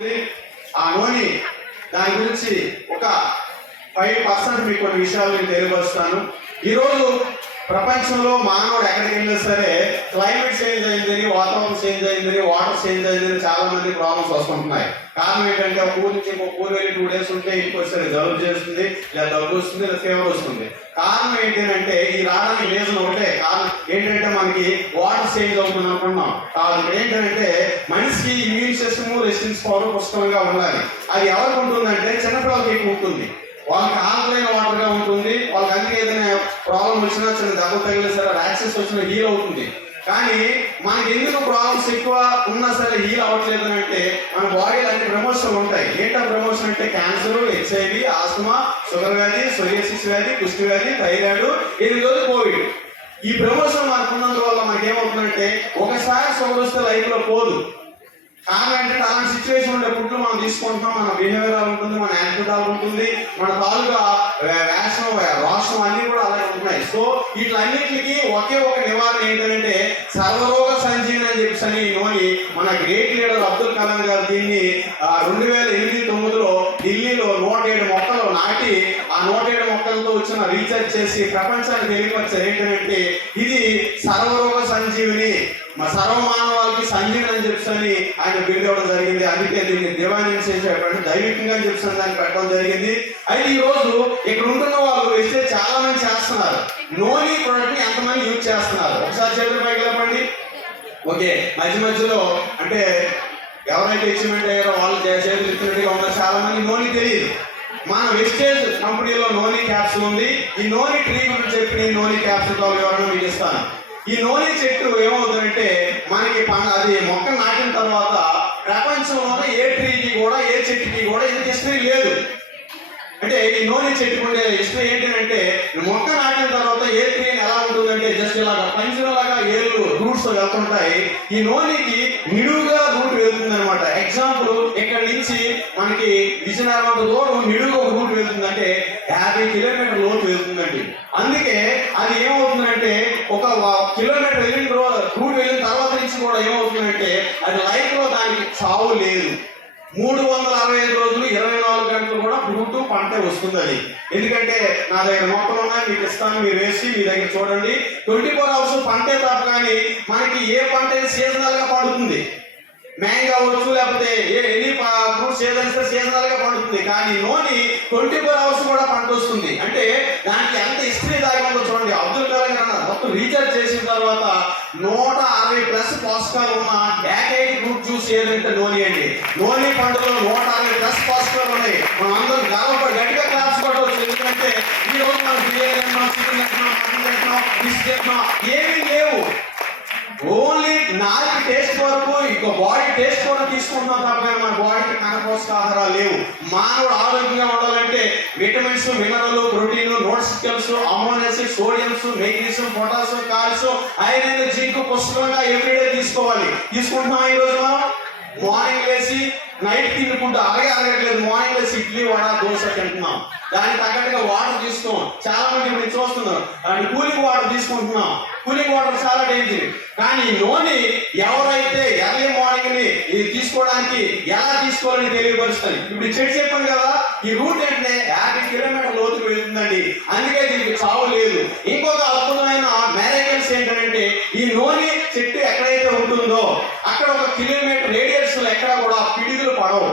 ఆ నూనె దాని గురించి ఒక 5% మీకు కొన్ని విషయాలు నేను తెలియపరుస్తాను. ఈరోజు ప్రపంచంలో మానవుడు ఎక్కడికి వెళ్ళినా సరే క్లైమేట్ చేంజ్ అయిందని, వాతావరణం చేంజ్ అయిందని, వాటర్ చేంజ్ అయిందని చాలా మంది ప్రాబ్లమ్స్ వస్తుంటున్నాయి. కారణం ఏంటంటే ఒక ఊరు నుంచి ఇంకొక ఊరు వెళ్ళి 2 days ఉంటే ఇంటికి వచ్చేసరికి జలుబు చేస్తుంది, లేదా దగ్గు వస్తుంది, లేదా ఫీవర్ వస్తుంది. కారణం ఏంటంటే ఈ రావడానికి రీజన్ ఒకటే. కారణం ఏంటంటే మనకి వాటర్ చేంజ్ అవుతుంది అనుకున్నాం కాదు. ఇక్కడ ఏంటంటే మనిషికి ఇమ్యూన్ సిస్టమ్, రెసిస్టెన్స్ పవర్ పుష్కలంగా ఉండాలి. అది ఎవరికి ఉంటుందంటే చిన్నపిల్లలకి ఎక్కువ ఉంటుంది. వాళ్ళకి ఆల్కలైన్ వాటర్ గా ఉంటుంది. వాళ్ళకి అందుకే ఏదైనా ప్రాబ్లం వచ్చినా, చిన్న దెబ్బ తగిలినా సరే, ర్యాక్సెస్ వచ్చినా హీల్ అవుతుంది. కానీ మనకి ఎందుకు ప్రాబ్లమ్స్ ఎక్కువ ఉన్నా సరే హీల్ అవ్వట్లేదు అంటే మన బాడీలో అన్ని ప్రమోషన్లు ఉంటాయి. ఏంటో ప్రమోషన్ అంటే క్యాన్సర్, హెచ్ఐవి, ఆస్తమా, షుగర్ వ్యాధి, సోరియాసిస్ వ్యాధి, కుష్టి వ్యాధి, థైరాయిడ్, 8 రోజులు కోవిడ్. ఈ ప్రమోషన్ మనకు ఉన్నందువల్ల మనకి ఏమవుతుందంటే ఒకసారి షుగర్ వస్తే లైఫ్ లో పోదు. కారణం ఏంటంటే అలాంటి సిచ్యువేషన్ ఉండే ఫుడ్లు మనం తీసుకుంటాం. మన బిహేవియర్ ఉంటుంది, మన యాక్టివిటీ ఉంటుంది, మన తాలూకా వేషం, రోషం అన్ని కూడా అలాగే ఉంటున్నాయి. సో వీటిలన్నింటికి ఒకే ఒక నివారణ ఏంటంటే సర్వరోగ సంజీవని అని చెప్పేసి నోని మన గ్రేట్ లీడర్ అబ్దుల్ కలాం గారు దీన్ని 2008-9లో ఢిల్లీలో 107 మొక్కలు నాటి ఆ 107 మొక్కలతో వచ్చిన రీసెర్చ్ చేసి ప్రపంచానికి తెలియపరిచారు. ఏంటంటే ఇది సర్వరోగ సంజీవిని, మా సర్వమానవాళికి సంజీవని అని చెప్పని ఆయన బిల్డ్ అవ్వడం జరిగింది. అందుకే దీన్ని దివాని చేసేటువంటి దైవికంగా అని చెప్పిన దాన్ని పెట్టడం జరిగింది. అయితే ఈ రోజు ఇక్కడ ఉంటున్న వాళ్ళు వేస్తే చాలా మంది చేస్తున్నారు. నోని ప్రొడక్ట్ ని ఎంతమంది యూజ్ చేస్తున్నారు ఒకసారి చేతుల పైకి లేపండి. ఓకే, మధ్యలో అంటే ఎవరైతే అచీవ్మెంట్ అయ్యారో వాళ్ళు చేతులు ఇచ్చినట్టుగా ఉన్నారు. చాలా మంది నోని తెలియదు. మన వెస్టేజ్ కంపెనీలో నోని క్యాప్సూల్ ఉంది. ఈ నోని ట్రీ గురించి చెప్పి నోని క్యాప్సూల్ వివరణ మీకు ఇస్తాను. ఈ నోని చెట్టు ఏమవుతుందంటే మనకి అది మొక్క నాటిన తర్వాత ప్రపంచంలోనే ఏ ట్రీకి కూడా, ఏ చెట్టుకి కూడా ఇంత హిస్టరీ లేదు. అంటే ఈ నోని చెట్టుకు ఉండే హిస్టరీ ఏంటంటే మొక్క నాటిన తర్వాత ఏ ట్రీ ఎలా ఉంటుందంటే జస్ట్ ఇలాగా పంజరలాగా ఏళ్ళు రూట్స్ వెళ్తుంటాయి. ఈ నోనికి నిడువుగా రూట్ వెళ్తుంది అనమాట. ఎగ్జాంపుల్ ఇక్కడ నుంచి మనకి విజయనగరం దూరం నిడువుగా ఒక రూట్ వెళ్తుందంటే 50 కిలోమీటర్ లోటు వెళ్తుందండి. అందుకే అది ఏమవుతుందంటే ఒక కిలోమీటర్ వెళ్ళిన రూట్ వెళ్ళిన తర్వాత నుంచి కూడా ఏమవుతుందంటే అది లైఫ్ లో దానికి చావు లేదు. 365 రోజులు 24 గంటలు కూడా ఫ్రూట్ పంట వస్తుంది. అది ఎందుకంటే నా దగ్గర మొక్కలు ఉన్నాయి, మీకు ఇస్తాను, మీరు వేసి మీ దగ్గర చూడండి. 24 hours పంటే తప్ప కానీ మనకి ఏ పంట సీజనల్ గా పండుతుంది. మ్యాంగో అవ్వచ్చు, లేకపోతే ఎనీ ఫ్రూట్స్ ఏదైనా సీజనల్ గా పండుతుంది. కానీ నోని 24 hours కూడా పంట వస్తుంది. అంటే దానికి ఎంత హిస్టరీ దాగి ఉందో చూడండి. అబ్దుల్ కలాం గారు మొత్తం రీసెర్చ్ చేసిన తర్వాత 160+ పోషకాలు ఉన్న ఏకైక ఫ్రూట్ జ్యూస్ ఏదంటే నోని అండి. నోని పండుగలో 160+ పోషకాలు ఉన్నాయి. మనం అందరం గర్వపడి గట్టిగా క్లాప్స్ కొట్టవచ్చు. ఎందుకంటే ఈ రోజు మనం బిర్యానీ తింటున్నాం, చికెన్ తింటున్నాం, మటన్ తింటున్నాం, ఫిష్ తింటున్నాం, ఏమీ లేవు. ఓన్లీ నాలుగు టేస్ట్ వరకు, ఇంకో బాడీ టేస్ట్ వరకు తీసుకుంటున్నాం తప్ప మన బాడీకి కనపోషకాహారాలు లేవు. మానవుడు ఆరోగ్యంగా ఉండాలంటే విటమిన్స్, మినరల్, ప్రోటీన్, నోట్సికల్స్, amino acid, sodiums, magnesium, potassium, calcium, iron, zinc పుష్కలంగా ఎవ్రీడే తీసుకోవాలి. తీసుకుంటున్నాం. ఈ రోజు మనం మార్నింగ్ వేసి నైట్ తిన్న ఫుడ్ అలాగే అరగట్లేదు. మార్నింగ్ వేసి ఇడ్లీ, వడ, దోశ తింటున్నాం. దానికి తగ్గట్టుగా వాటర్ తీసుకోం. చాలా మంది మీరు చూస్తున్నారు అండ్ కూలింగ్ వాటర్ తీసుకుంటున్నాం. కూలింగ్ వాటర్ చాలా డేంజర్. కానీ నోని ఎవరైతే ఎర్లీ మార్నింగ్ ని ఇది తీసుకోవడానికి ఎలా తీసుకోవాలని తెలియపరుస్తుంది. ఇప్పుడు చెట్టు చెప్పాను కదా, ఈ రూట్ అంటే 50 కిలోమీటర్ల లోతుకు వెళ్తుందండి. అందుకే దీనికి చావు లేదు. ఇంకొక అద్భుతమైన మ్యారేకల్స్ ఏంటంటే ఈ నోని చెట్టు ఎక్కడైతే ఉంటుందో అక్కడ 1 కిలోమీటర్ రేడియస్ లో ఎక్కడ కూడా పిడుగులు పడవు.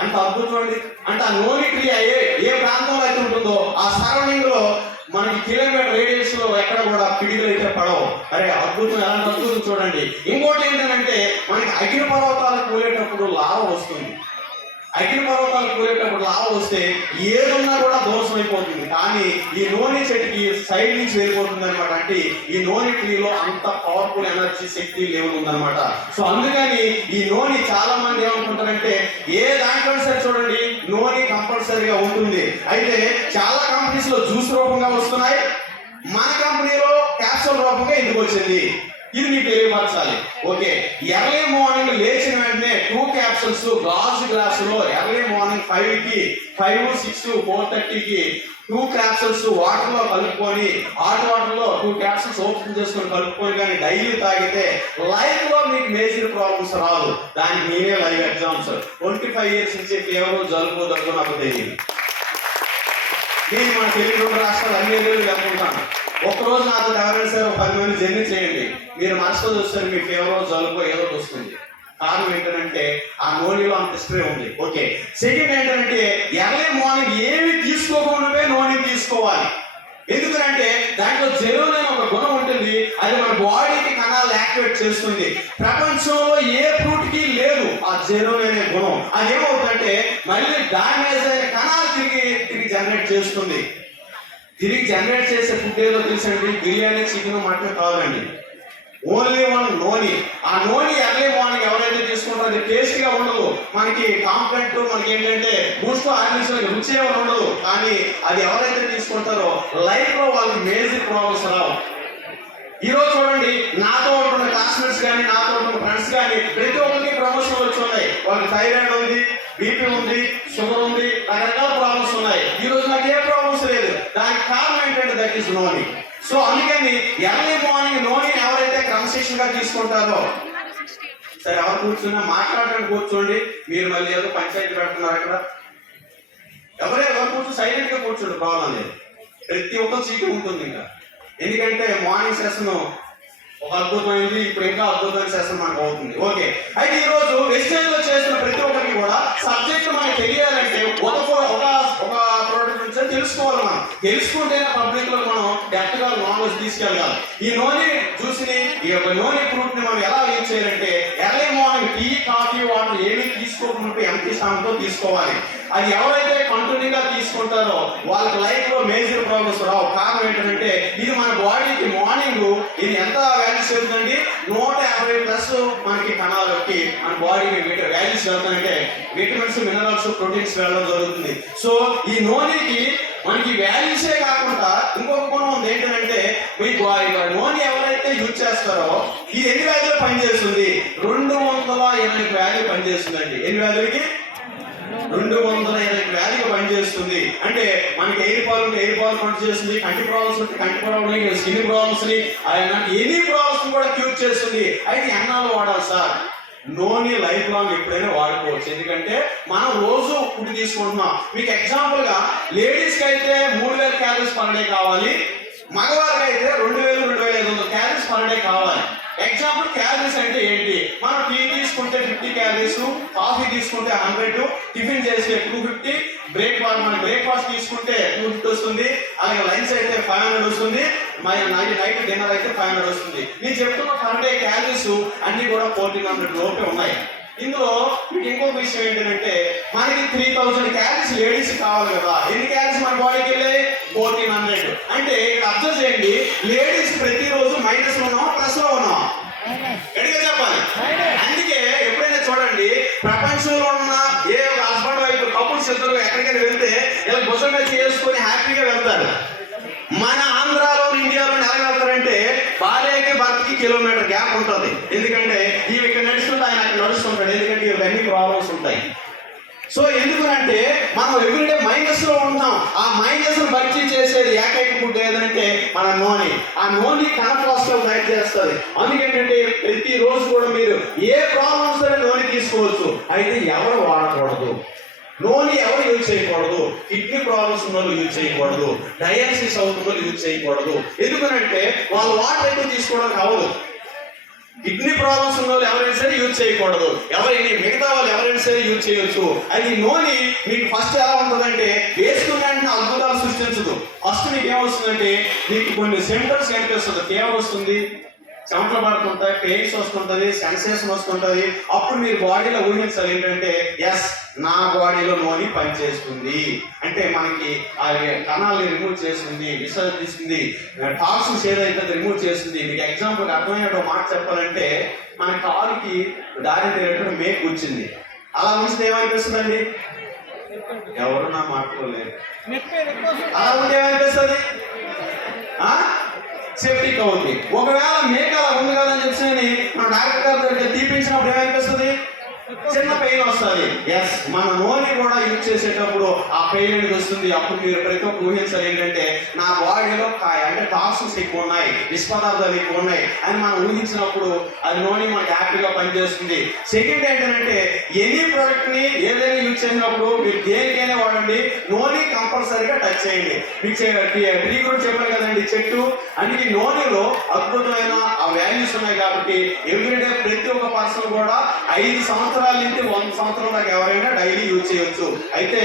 అంత అద్భుతం అండి. అంటే ఆ నోని ట్రీ ఏ ప్రాంతంలో అయితే ఉంటుందో ఆ సరౌండింగ్ లో మనకి కిలోమీటర్ రేడియస్ లో ఎక్కడ కూడా పిడుగులు అయితే పడవు. అరే అద్భుతం, ఎలాంటి అద్భుతం చూడండి. ఇంకోటి ఏంటంటే మనకి అగ్నిపర్వతాలు కూలేటప్పుడు లావ వస్తుంది. అగ్నిపర్వతాలు కూలేటప్పుడు లావ వస్తే ఏదున్నా కూడా దోషం అయిపోతుంది. కానీ ఈ నోని చెట్టుకి సైడ్ నుంచి వెళ్ళిపోతుంది అనమాట. అంటే ఈ నోని ట్రీలో అంత పవర్ఫుల్ ఎనర్జీ, శక్తి లెవెల్ ఉందన్నమాట. సో అందుకని ఈ నోని చాలా మంది ఏమనుకుంటారంటే ఏ దాంట్లో సరే చూడండి నోని కంపల్సరీగా ఉంటుంది. అయితే చాలా కంపెనీస్ లో జ్యూస్ రూపంగా వస్తున్నాయి. మన కంపెనీలో క్యాప్సూల్ రూపంగా ఎందుకు వచ్చింది? ఇది మీకు తెలియపరచాలి. ఓకే, ఎర్లీ మార్నింగ్ లేచిన వెంటనే 2 క్యాప్సూల్స్ గ్లాసులో ఎర్లీ మార్నింగ్ 5కి 5, 6, 4:30కి 2 క్యాప్సూల్స్ వాటర్ లో కలుపుకొని హాట్ వాటర్ లో 2 క్యాప్సూల్స్ ఓపెన్ చేసుకొని కలుపుకొని కానీ డైలీ తాగితే లైఫ్ లో మీకు మేజర్ ప్రాబ్లమ్స్ రాదు. దానికి నేనే లైవ్ ఎగ్జామ్స్ 25 ఇయర్స్ నుంచి ఫీవర్ జలుబు దగ్గు నాకు తెలియదు. నేను మన తెలుగు 2 రాష్ట్రాలు అన్ని ఏరియాలు వెళ్తుంటాను. ఒక్కరోజు నాతో ఎవరైనా సరే 10 మంది జర్నీ చేయండి, మీరు మనసులో చూస్తారు మీ ఫీవర్ జలుబు ఏదో వస్తుంది. కారణం ఏంటంటే ఆ నోనిలో అంత హిస్టరీ ఉంది. ఓకే, సెకండ్ ఏంటంటే ఎర్లీ మార్నింగ్ ఏమి తీసుకోకుండా నోని తీసుకోవాలి. ఎందుకంటే దాంట్లో జెరోన్ అనే ఒక గుణం ఉంటుంది, అది మన బాడీకి కణాలు యాక్టివేట్ చేస్తుంది. ప్రపంచంలో ఏ ఫ్రూట్ కి లేదు ఆ జెరోన్ అనే గుణం. అది ఏమవుతుందంటే మళ్ళీ డామేజ్ అయిన కణాలు తిరిగి జనరేట్ చేస్తుంది. తిరిగి జనరేట్ చేసే ఫుడ్ ఏదో తెలుసండి, బిర్యానీ, చికెన్, మటన్ కావాలండి. Only one noni. ఆ నోని ఎర్లీ మార్నింగ్ ఎవరైతే తీసుకుంటారో అది టేస్ట్ గా ఉండదు, మనకి కాంప్లెంట్ మనకి ఏంటంటే బూస్ట్ ఆర్మిస్ రుచి ఏమైనా ఉండదు. కానీ అది ఎవరైతే తీసుకుంటారో లైఫ్ లో వాళ్ళకి మేజర్ ప్రాబ్లమ్స్ రావు. ఈ రోజు చూడండి, నాతో ఉంటున్న క్లాస్మేట్స్ కానీ నాతో ఉంటున్న ఫ్రెండ్స్ కానీ ప్రతి ఒక్కరికి ప్రమోషన్ వచ్చి ఉన్నాయి. వాళ్ళకి థైరాయిడ్ ఉంది, బీపీ ఉంది, షుగర్ ఉంది, రకరకాల ప్రాబ్లమ్స్ ఉన్నాయి. ఈ రోజు నాకు ఏ ప్రాబ్లమ్స్ లేదు. దానికి కారణం ఏంటంటే దట్ ఈస్ నోని. సో అందుకని ఎర్లీ మార్నింగ్ నోని ఎవరైతే క్రమశిక్షణగా తీసుకుంటారో, సరే ఎవరు కూర్చున్నా మాట్లాడడానికి కూర్చోండి. మీరు మళ్ళీ ఏదో పంచాయతీ పెడుతున్నారు అక్కడ, ఎవరు కూర్చొని సైలెంట్ గా కూర్చోండి, ప్రాబ్లం లేదు. ప్రతి ఒక్క సీటు ఉంటుంది. ఇంకా ఎందుకంటే మార్నింగ్ సెషన్ ఒక అద్భుతమైంది, ఇప్పుడు ఇంకా అద్భుతమైన సెషన్ మనకు అవుతుంది. ఓకే, అయితే ఈ రోజు వెస్టేజ్ లో చేసిన ప్రతి ఒక్కరికి కూడా సబ్జెక్ట్ మనకి తెలియాలంటే ఒక ప్రోడక్ట్ నుంచి తెలుసుకోవాలి. మనం తెలుసుకుంటేనే పబ్లిక్ లో మనం డెప్త్ గా నాలెడ్జ్ తీసుకెళ్ళాలి. ఈ నోని జ్యూస్ని, ఈ యొక్క నోని ఫ్రూట్ ని మనం ఎలా యూజ్ చేయాలంటే early morning tea, coffee, water ఏమీ తీసుకోకుండా ఎంటీ స్టమక్ తో తీసుకోవాలి. అది ఎవరైతే కంటిన్యూగా తీసుకుంటారో వాళ్ళకి లైఫ్ లో మేజర్ ప్రాబ్లమ్స్ రావు. కారణం ఏంటంటే ఇది మన బాడీకి మార్నింగ్ ఇది ఎంత వాల్యూస్ వెళ్తుందండి, 150+ మనకి కణాలకి మన బాడీకి వాల్యూస్ వెళ్తాయంటే విటమిన్స్, మినరల్స్, ప్రోటీన్స్ వెళ్ళడం జరుగుతుంది. సో ఈ నోనికి మనకి వాల్యూసే కాకుండా ఇంకొక గుణం ఉంది. ఏంటంటే మీకు నోని ఎవరైతే యూజ్ చేస్తారో ఇది ఎన్ని వ్యాధులు పనిచేస్తుంది, 220 వ్యాధులు పనిచేస్తుందండి. ఎన్ని వ్యాధులకి? 220 వ్యాధిగా పనిచేస్తుంది. అంటే మనకి ఎయిర్ పాల్ ఉంటే ఎయిర్ పాల్ పనిచేస్తుంది, కంటి ప్రాబ్లమ్స్ ఉంటే కంటి ప్రాబ్లమ్, స్కిన్ ప్రాబ్లమ్స్ ని, ఎనీ ప్రాబ్లమ్స్ కూడా క్యూర్ చేస్తుంది. అయితే ఎన్నాళ్ళు వాడాలి సార్? నోని లైఫ్ లాంగ్ ఎప్పుడైనా వాడుకోవచ్చు. ఎందుకంటే మనం రోజు ఫుడ్ తీసుకుంటున్నాం. మీకు ఎగ్జాంపుల్ గా లేడీస్ కి అయితే 3000 క్యాలరీస్ పర్ డే కావాలి, మగవారికి అయితే 2000-2500 క్యాలరీస్ పర్ డే కావాలి. ఎగ్జాంపుల్ క్యాలరీస్ అంటే ఏంటి? మనం టీ తీసుకుంటే 50 క్యాలరీస్, కాఫీ తీసుకుంటే 100, టిఫిన్ చేస్తే 250, బ్రేక్ఫాస్ట్ తీసుకుంటే 250 వస్తుంది, అలాగే లంచ్ అయితే 500 వస్తుంది, నైట్ డిన్నర్ అయితే 500 వస్తుంది. నేను చెప్తున్న పర్ డే క్యాలరీస్ అన్ని కూడా 1400 లోపే ఉన్నాయి. ఇందులో మీకు ఇంకొక విషయం ఏంటంటే మనకి 3000 క్యాలరీస్ లేడీస్ కావాలి కదా. ఎన్ని క్యాలరీస్ మన బాడీకి వెళ్ళాయి? 1400. అంటే ఇక్కడ అబ్జర్వ్ చేయండి, లేడీస్ ప్రతిరోజు మైనస్ లో ఉన్నామా, ప్లస్ లో ఉన్నామా? గట్టిగా చెప్పాలి. అందుకే ఎప్పుడైనా చూడండి, ప్రపంచంలో ఉన్న ఏ హస్బెండ్ వైఫ్ కపుల్స్ ఇద్దరు ఎక్కడికైనా వెళ్తే ఇలా భుజం మీద చేసుకొని హ్యాపీగా వెళ్తారు. మన ఆంధ్రాలో, ఇండియాలో ఎలా వెళ్తారంటే భార్యకి భర్తకి కిలోమీటర్ గ్యాప్ ఉంటుంది. ఎందుకంటే ఇవి ఇక్కడ నడుస్తుంటే ఆయన అక్కడ నడుస్తుంటాడు. ఎందుకంటే ఇవన్నీ ప్రాబ్లమ్స్ ఉంటాయి. సో ఎందుకంటే మనం ఎవ్రీడే మైనస్ లో ఉంటాం. ఆ మైనస్ భర్తీ చేసేది ఏకైక ఫుడ్ ఏదంటే మన నోని. ఆ నోని కనఫాస్ట్ లో బయట చేస్తుంది. అందుకేంటంటే ప్రతి రోజు కూడా మీరు ఏ ప్రాబ్లమ్స్ అయినా నోని తీసుకోవచ్చు. అయితే ఎవరు వాడకూడదు, నోని ఎవరు యూజ్ చేయకూడదు? కిడ్నీ ప్రాబ్లమ్స్ ఉన్న వాళ్ళు యూజ్ చేయకూడదు, డయాలసిస్ అవుతున్న వాళ్ళు యూజ్ చేయకూడదు. ఎందుకనంటే వాళ్ళు వాటర్ ఎక్కువ తీసుకోవడానికి అవ్వదు. కిడ్నీ ప్రాబ్లమ్స్ ఉన్న వాళ్ళు ఎవరైనా సరే యూజ్ చేయకూడదు, మిగతా వాళ్ళు ఎవరైనా సరే యూజ్ చేయొచ్చు. అది నోని మీకు ఫస్ట్ ఎలా ఉంటుందంటే వేసుకున్న అద్భుతాలు సృష్టించదు. ఫస్ట్ మీకు ఏమొస్తుందంటే మీకు కొన్ని సింప్టమ్స్ కనిపిస్తుంది. ఫీవర్ వస్తుంది, చెమటలు పడుతుంటాయి, పెయిన్స్ వస్తుంటది, సెన్సేషన్ వస్తుంటది. అప్పుడు మీరు బాడీలో ఊహించాలి ఏంటంటే ఎస్ నా బాడీలో నోని పనిచేస్తుంది అంటే మనకి ఆ కణాలని రిమూవ్ చేస్తుంది, విసర్జిస్తుంది, టాక్సిన్స్ ఏదైతే రిమూవ్ చేస్తుంది. మీకు ఎగ్జాంపుల్ అర్థమయ్యేట మాట చెప్పాలంటే మన కాలుకి దారి తిరిగేటప్పుడు మేకు వచ్చింది, అలా ఉంచితే ఏమనిపిస్తుందండి? ఎవరు నా మాట్లాడలేదు. అలా ఉంటే ఏమనిపిస్తుంది? సేఫ్టీగా అవుతుంది. ఒకవేళ మేక అలా ఉంది కదా అని చెప్పి మన డాక్టర్ గారి దగ్గర తీపించినప్పుడు ఏమనిపిస్తుంది? చిన్న పెయిన్ వస్తుంది. ఎస్, మన నూనె కూడా యూజ్ చేసేటప్పుడు ఆ పెయిన్ అనేది వస్తుంది. అప్పుడు మీరు ప్రతి ఒక్క ఊహించాలి ఏంటంటే నా బాడీలో అంటే టాక్సిన్స్ ఎక్కువ ఉన్నాయి, విష పదార్థాలు ఎక్కువ ఉన్నాయి అని మనం ఊహించినప్పుడు అది నూనె మనకి హ్యాపీగా పనిచేస్తుంది. సెకండ్ ఏంటంటే ఎనీ ప్రోడక్ట్ ని ఏదైనా యూజ్ చేసినప్పుడు మీరు దేనికైనా వాడండి, నూనె కంపల్సరీగా టచ్ చేయండి. మీకు ట్రీ కూడా చెప్పాను కదండి, చెట్టు అంటే ఈ నూనెలో అద్భుతమైన ఆ వాల్యూస్ ఉన్నాయి కాబట్టి ఎవ్రీడే ప్రతి ఒక్క పర్సన్ కూడా 5 సంవత్సరాల నుంచి 100 సంవత్సరాల దాకా ఎవరైనా డైలీ యూజ్ చేయొచ్చు. అయితే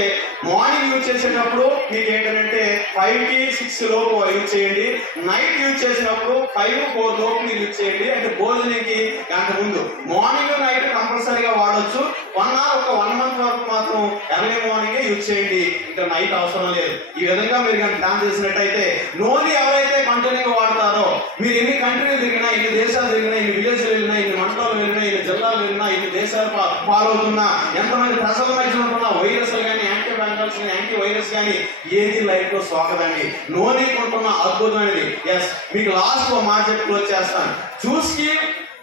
మార్నింగ్ యూజ్ చేసేటప్పుడు మీకు ఏంటంటే 5 కి 6 లోపు యూజ్ చేయండి. నైట్ యూజ్ చేసినప్పుడు 5, 4 లోపు మీరు యూజ్ చేయండి. అంటే భోజనానికి గంట ముందు. మార్నింగ్ నైట్ కంపల్సరీగా వాడొచ్చు. 1 మంత్ వరకు మాత్రం ఎర్లీ మార్నింగే యూజ్ చేయండి, ఇంకా నైట్ అవసరం లేదు. ఈ విధంగా మీరు కనుక ప్లాన్ చేసినట్టయితే నూనె ఎవరైతే కంటిన్యూగా వాడతారో, మీరు ఎన్ని కంట్రీలు తిరిగినా, ఎన్ని దేశాలు తిరిగినా, ఎన్ని విలేజ్లు వెళ్ళినా, ఎన్ని మండలాలు వెళ్ళినా, ఎన్ని జిల్లాలు వెళ్ళినా, ఎన్ని దేశాలు పాలవుతున్నా, ఎంతమంది ప్రజల మధ్య ఉంటున్నా వైరస్లు కానీ, యాంటీ వైరల్స్ కానీ, యాంటీ వైరస్ కానీ ఏది లైఫ్ లో సోకదండి. నూనె కొంటున్న అద్భుతమైనది. ఎస్, మీకు లాస్ట్ మాట చెప్పి క్లోజ్ చేస్తాను. జ్యూస్ కి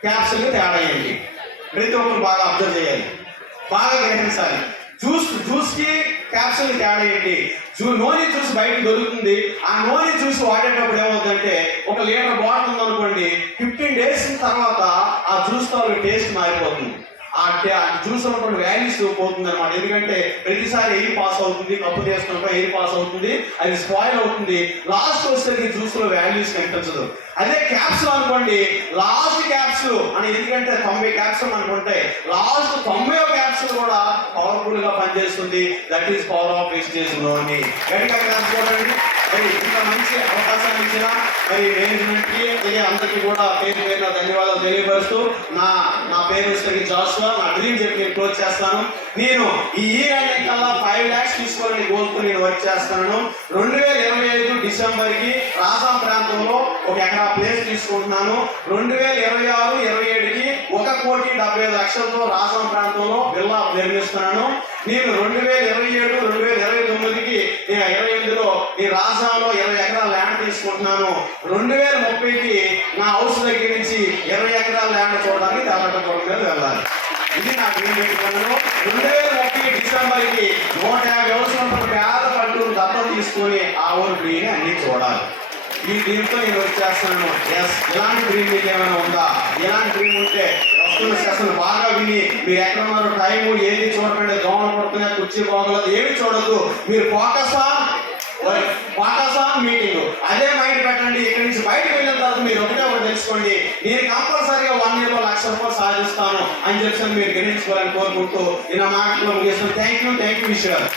క్యాప్సూల్ కి తేడా ఏంటి ప్రతి ఒక్కరు బాగా అబ్జర్వ్ చేయాలి, బాగా గ్రహించాలి. జ్యూస్ కి క్యాప్సూల్ తేడా ఏంటి? నూనె జ్యూస్ బయట దొరుకుతుంది. ఆ నూనె జ్యూస్ వాడేటప్పుడు ఏమవుతుందంటే, 1 లీటర్ బాటిల్ ఉందనుకోండి, 15 డేస్ తర్వాత ఆ జ్యూస్ తో టేస్ట్ మారిపోతుంది. ఆ జ్యూస్ ఉన్నటువంటి వాల్యూస్ పోతుంది అనమాట. ఎందుకంటే ప్రతిసారి ఎయిర్ పాస్ అవుతుంది, కప్పు తీసుకుంటే ఎయిర్ పాస్ అవుతుంది, అది స్పాయిల్ అవుతుంది. లాస్ట్ వచ్చేసరికి జ్యూస్ లో వాల్యూస్ కనిపించదు. అదే క్యాప్సూల్ అనుకోండి, లాస్ట్ క్యాప్సూల్ అని, ఎందుకంటే 90 క్యాప్సూల్ అనుకుంటే లాస్ట్ 90వ క్యాప్సూల్ కూడా పవర్ఫుల్ గా పనిచేస్తుంది. That is power of wastage నూనె. గట్టిగా చూడండి. మరి ఇంత మంచి అవకాశాన్ని ఇచ్చిన మరి మేనేజ్మెంట్ కి అందరికీ కూడా పేరు పేరున ధన్యవాదాలు తెలియపరుస్తూ నా పేరు వచ్చేసరికి జాషువా. నా డ్రీమ్ చెప్పి నేను క్లోజ్ చేస్తాను. నేను ఈ ఇయర్ కల్లా 5 lakhs తీసుకోవాలని గోల్తో నేను వర్క్ చేస్తున్నాను. 2025 డిసెంబర్ కి రాజాం ప్రాంతంలో 1 ఎకరా ప్లేస్ తీసుకుంటున్నాను. 2026, 27కి 1,70,00,000తో రాజాం ప్రాంతంలో విల్లా నిర్మిస్తున్నాను. నేను 2027, 2029కి 28లో ఈ రాజాలో 20 ఎకరాల ల్యాండ్ తీసుకుంటున్నాను. 2030కి నా హౌస్ దగ్గర నుంచి 20 ఎకరాల ల్యాండ్ చూడడానికి తెల్లటకోట మీద వెళ్ళాలి. ఇది నా డ్రీమ్ పెట్టుకున్నాను. 2030 డిసెంబర్కి 150 హౌస్లు ఉన్న పేద పల్లెటూరు దత్తం తీసుకొని ఆ ఊరు డ్రీమ్ అన్ని చూడాలి. ఈ డ్రీమ్తో నేను వచ్చేస్తున్నాను. ఎస్, ఇలాంటి డ్రీమ్ మీకు ఏమైనా ఉందా? ఇలాంటి డ్రీమ్ ఉంటే వస్తున్న సెషన్ బాగా విని మీరు ఎక్కడ ఉన్నారో టైం ఏది చూడకండి, దోమలు పడుతున్నాయి, కుర్చీ పోగలదు, ఏమి చూడద్దు. మీరు ఫోకస్ ఆన్ మీటింగ్. అదే మైండ్ పెట్టండి. ఇక్కడి నుంచి బయటకు వెళ్ళిన తర్వాత మీరు ఒకటే తెలుసుకోండి, నేను కంపల్సరీగా 1 yearలో 1,00,000 రూపాయలు సాధిస్తాను అని చెప్పి మీరు గ్రహించుకోవాలని కోరుకుంటూ ఇలా మాటలో ముగిస్తాను. Thank you Eshwar.